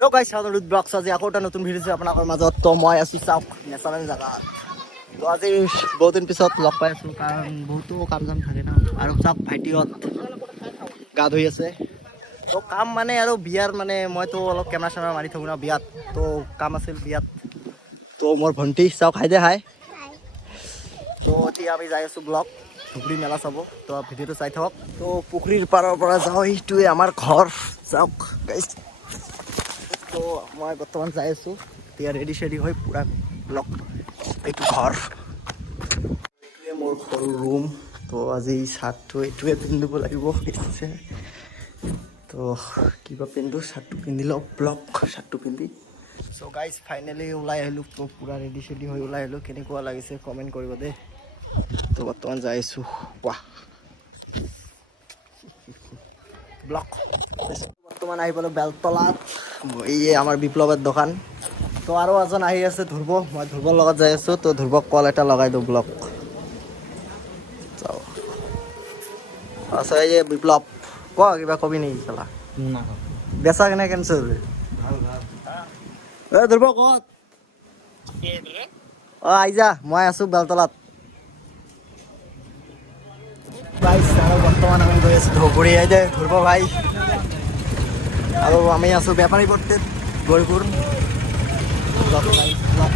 গাইছ চাউল ব্লগছ আজি আকৌ এটা নতুন ভিডিঅ' আপোনালোকৰ মাজত তো মই আছোঁ চাওক নেচাৰেল জেগাত তো আজি বহুত দিন পিছত লগ পাই আছোঁ, কাৰণ বহুতো কাম চাম থাকে ন, আৰু চাওক ভাইটিহঁত গা ধুই আছে। তো কাম মানে আৰু বিয়াৰ মানে মইতো অলপ কেমেৰা চেমেৰা মাৰি থাকোঁ ন বিয়াত, তো কাম আছিল বিয়াত। তো মোৰ ভণ্টি, চাওক, হাই দে, হাই। তো এতিয়া আমি যাই আছোঁ ব্লগ, ধুবুৰী মেলা চাব, তো ভিডিঅ'টো চাই থাকক। তো পুখুৰীৰ পাৰৰ পৰা যাওঁ এইটোৱে আমাৰ ঘৰ, চাওক তো মই বৰ্তমান যাই আছোঁ। এতিয়া ৰেডি চেডি হৈ পূৰা ব্লগ এইটো ঘৰ। এইটোৱে মোৰ সৰু ৰুম তো আজি চাৰ্টটো এইটোৱে পিন্ধিব লাগিব তো কিবা পিন্ধো, চাৰ্টটো পিন্ধি লওঁ ব্লগ চাৰ্টটো পিন্ধি। চ' গাইজ ফাইনেলি ওলাই আহিলোঁ। তো পূৰা ৰেডি চেডি হৈ ওলাই আহিলোঁ। কেনেকুৱা লাগিছে কমেণ্ট কৰিব দেই। তো বৰ্তমান যাই আছোঁ। ৱাহ। ব্লক বৰ্তমান আহি পালোঁ বেলতলাত এই আমাৰ বিপ্লৱৰ দোকান। তো আৰু এজন আহি আছে ধ্ৰুৱ মই ধ্ৰুৱৰ লগত যাই আছোঁ তো ধ্ৰুৱক কল এটা লগাই দিওঁ ব্লক আচ্ছা এই যে বিপ্লৱ ক কিবা কবি নেকি চালা বেচা কেনে কেনচেল এ ধ্ৰুৱ ক'ত? অঁ আহি যা মই আছোঁ বেলতলাত। গাইছ আৰু বৰ্তমান আমি গৈ আছোঁ ধুবুৰী। আহি দে ধ্ৰুৱ ভাই আৰু আমি আছোঁ বেপাৰী বৰ্তিত গৌৰীপুৰ ব্লক গাইছ, ব্লক।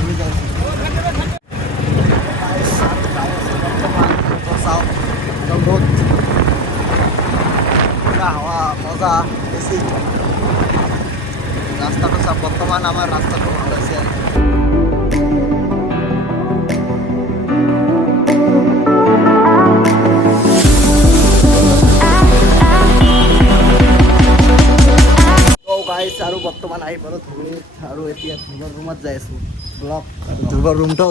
আমি যাই আছোঁ। গাইছ, আমি যাই আছোঁ বৰ্তমান। তো যাই আছোঁ। ব্লক ধ্ৰুৱৰ ৰুমটো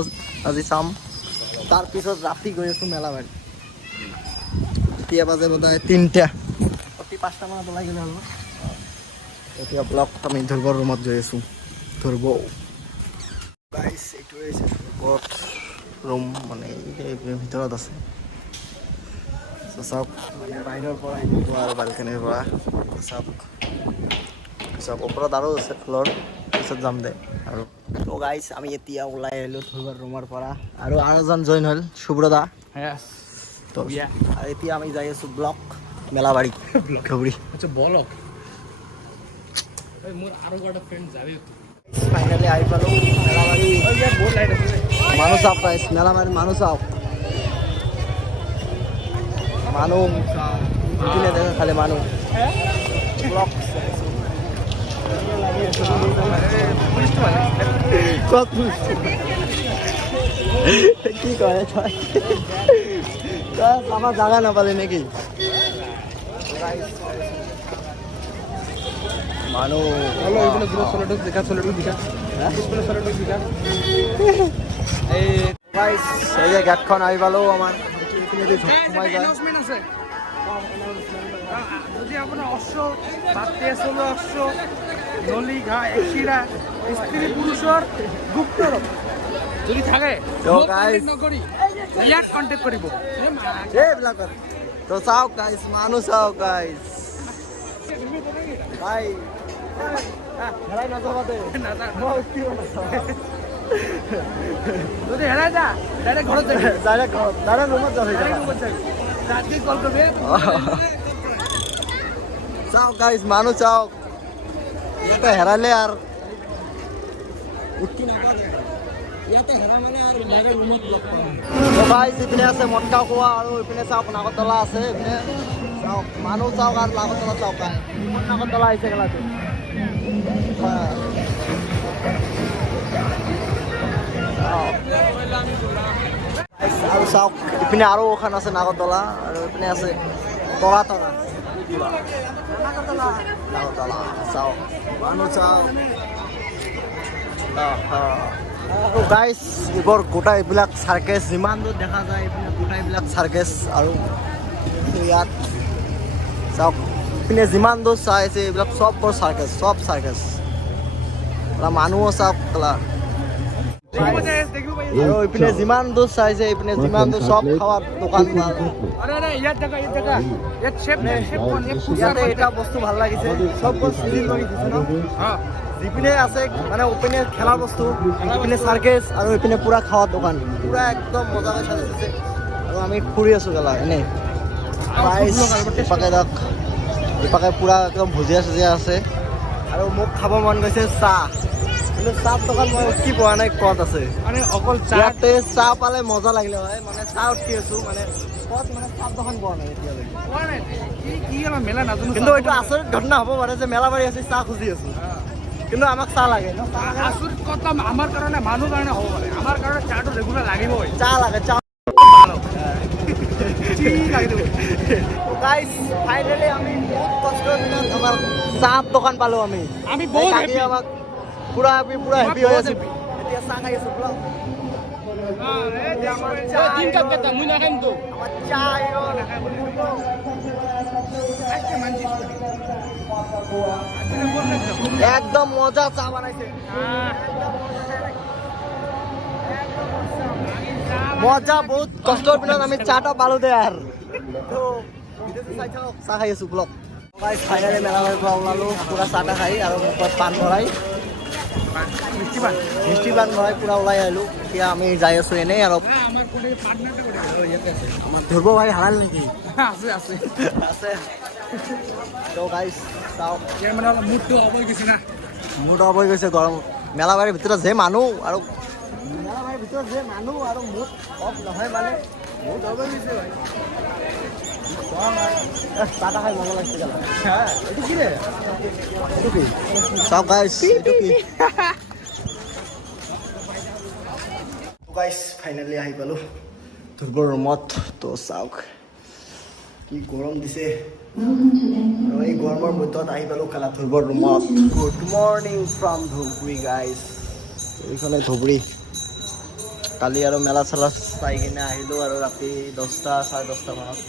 আজি চাম। তাৰপিছত ৰাতি গৈ আছোঁ মেলাবাৰী এতিয়া বাজে বোধহয় তিনিটা। অতি পাঁচটামানত ওলাই গ'লে হ'ল এতিয়া ব্লক আমি ধ্ৰুৱৰ ৰুমত গৈ আছোঁ। ধ্ৰুৱ গাইছ এইটোৱে হৈছে ধ্ৰুৱৰ ৰুম মানে ভিতৰত আছে। চাওক মানে বাহিৰৰ পৰা এনেকুৱা আৰু বালকনিৰ পৰা। চাওক। চাওক ওপৰত আৰু আছে ফ্ল'ৰ পিছত যাম দে। আৰু তো গাইছ আমি এতিয়া ওলাই আহিলোঁ ধ্ৰুৱৰ ৰুমৰ পৰা। আৰু আৰু এজন জইন হ'ল সুব্ৰদা তো এতিয়া আমি যাই আছোঁ ব্লক মেলাবাৰী ধুবুৰী আচ্ছা বলক। ফাইনেলি আহি পালোঁ। মেলাবাৰী। মানুহ চাওক গাইছ মেলাবাৰীত মানুহ চাওক। মানুহ। দেখা খালি মানুহ ব্লক ক'ত পুলিচটো? কি তই আমাৰ জাগা নাপালি নেকি মানুহ হ্যালো এইগুলো দুটো সোলোটুক দেখা সোলোটুক দেখা হ্যাঁ? এই যে গেটখন আহি পালোঁ আমাৰ সোমাই যায় যদি আপোনাৰ অশ্ব বাতে চলোৱা অশ্ব নলী ঘাঁহ এচিৰা স্ত্ৰী পুৰুষৰ গুপ্ত যদি থাকে ইয়াক কণ্টেক্ট কৰিব এইবিলাকত তো চাওক গাইছ মানুহ চাওক ভাই নাযাওঁ যদি হেৰাই যা ডাইৰেক্ট ঘৰত যাবি। ডাইৰেক্ট ঘৰত ডাইৰেক্ট ৰুমত যাবি। ডাইৰেক্ট ৰুমত যাবি। ৰাতি কল কৰিবি চাওক গাইছ মানুহ চাওক ইয়াতে হেৰালে আৰু উঠি নাপালে ইয়াতে হেৰা মানে আৰু ডাইৰেক্ট ৰুমত লগ পাম গাইছ ইপিনে আছে মটকা কোৱা আৰু ইপিনে চাওক নাগৰতলা আছে ইপিনে চাওক মানুহ চাওক আৰু নাগৰতলা চাওক নাগৰতলা আহিছে খেলাটো। আৰু চাওক ইপিনে আৰু এখন আছে নাগৰতলা আৰু ইপিনে আছে তলা তলা নাগৰতলা চাওক মানুহ চাওক আৰু গাইছ এইবোৰ গোটাই এইবিলাক চাৰ্কেছ যিমান দূৰ দেখা যায় এইপিনে গোটাই এইবিলাক চাৰ্কেছ আৰু ইয়াত, চাওক ইপিনে যিমান দূৰ চাই আছে, এইবিলাক চববোৰ চাৰ্কেছ চব চাৰ্কেছ মানুহো চাওক পাই যিমান দূৰ চাইছে এইপিনে যিমান দোকান আরে আরে ইয়াত ইয়াত পুচাৰ ইয়াতে এটা বস্তু ভালো লাগিছে। চব বস্তু চিজিল দিছে ন? হ্যাঁ। যিপিনে আছে মানে ওপেনে খেলাৰ বস্তু এইপিনে চাৰ্কেছ আৰু এইপিনে পুৰা খাৱাৰ দোকান। পুৰা একদম মজাকৈ চাইছে আৰু আমি ফুৰি আছোঁ গেলা এনেই প্ৰাইচ ধৰক ইপাকে পুৰা একদম ভুজিয়া চুজিয়া আছে। আৰু মোক খাব মন গৈছে চাহ। চাহ দোকান মই উঠি পোৱা নাই ক'ত আছে? আরে অকল ইয়াতে চাহ পালে মজা লাগিলে হয় মানে চাহ উঠি আছোঁ মানে ক'ত মানে চাহ দোকান পোৱা নাই এতিয়ালৈকে। নাই কি মেলা নাজানো কিন্তু এইটো আচৰিত ঘটনা হ'ব পাৰে যে মেলা বাৰী আছে চাহ খুজি আছোঁ। কিন্তু আমাক চাহ লাগে ন? আচৰিত কথা আমাৰ কাৰণে মানুহ কাৰণে হ'ব পাৰে। আমাৰ কাৰণে চাহটো ৰেগুলাৰ লাগিবই। চাহ লাগে চাহ লাগিব? গাইস ফাইনেলি আমি বহুত কষ্টৰ দিনত আমাৰ চাহ দোকান পালোঁ আমি। আমি বহুত আমাক পুৰা আমি পুৰা মই হেপী হৈ বহুত আছোঁ। এতিয়া চাহ খাই আছোঁ একদম মজা চাহ বনাইছে। মজা বহুত কষ্টৰ পিছত আমি চাহটা পালোঁ দে আৰ চাহ খাই আছোঁ ব্লগ ফাইনেলি পৰা ওলালোঁ, পুৰা চাহ খাই আৰু মুখত পাণ ভৰাই। মিষ্টি পাণ ভৰাই পুৰা ওলাই আহিলোঁ। এতিয়া আমি যাই আছোঁ এনেই আৰু। আমাৰ ধ্ৰুৱ ভাই হাৰাল নেকি? আছে আছে। আছে। মুডটো হ'ব গৈছে গৰম। মেলাবাৰীৰ ভিতৰত যে মানুহ আৰু মেলাবাৰীৰ ভিতৰত যে মানুহ আৰু মুড অফ নহয় মানে। মুড অফ হৈ গৈছে ভাই। গাইছ ফাইনেলি আহি পালোঁ ধ্ৰুৱৰ ৰুমত তো চাওক। কি গৰম দিছে। এই গৰমৰ মধ্যত আহি পালোঁ কালা ধ্ৰুৱৰ ৰুমত good morning from Dhubri guys এইফালে ধুবুৰী। কালি আৰু মেলা চেলা চাই কিনে আহিলোঁ আৰু ৰাতি দহটা চাৰে দহটা মানত।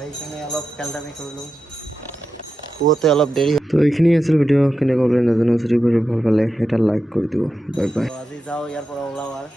তো আহি কিনে অলপ খেলটামি কৰিলোঁ। শুৱতে অলপ দেৰি তো এইখিনি আছিল ভিডিঅ' কেনেকৈ কৰিলে নাজানো যদি ভিডিঅ' ভাল পালে এটা লাইক কৰি দিব। বাই বাই আজি যাওঁ ইয়াৰ পৰা ওলাওঁ আৰু।